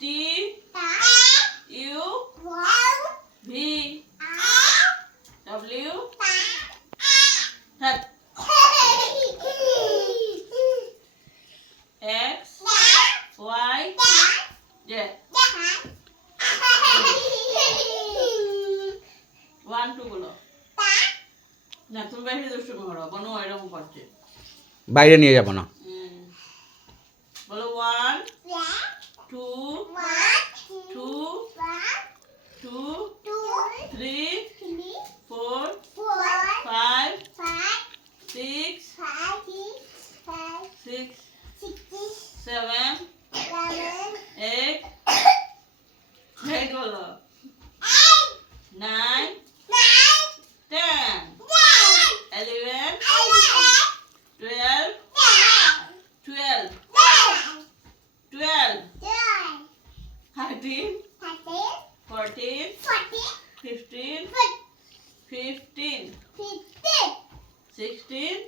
T U V W X Y Z 1 2 বলো না তুমি বাইরে দুষ্টু করো কোনো এরকম করছে বাইরে নিয়ে যাব না বলো 1 2 2 2 3 4 5 6 7 8 বলো 9 10 11 12 12 13 14 15 16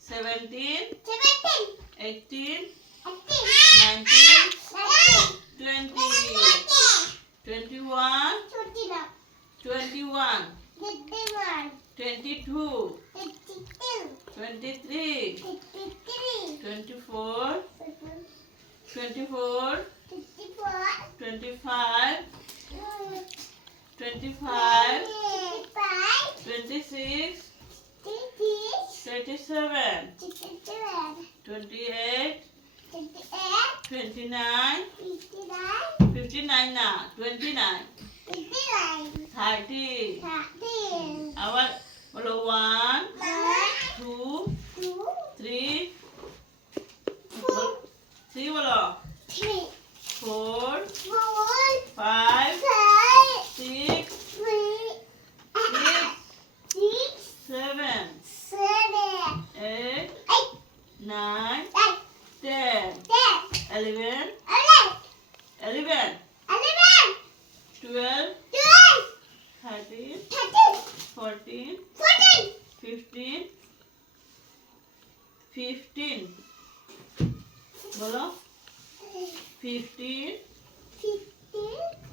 17 18 19 20 21 22 23 24 25 26 27 28 29 59 না 29 30 আবার বলো 1 2 3 বলো 4 5 6 7 8 9 10 11 12 13 14 15 বলো 15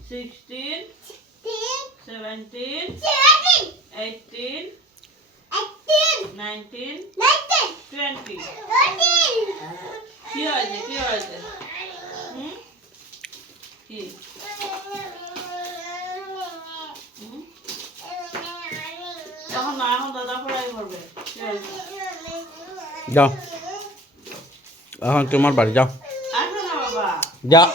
16 17 18 19 20 কি হয়েছে কি তখন না এখন দাদা পড়াই করবে যাও এখন তোমার বাড়ি যাও আসবে না বাবা যাও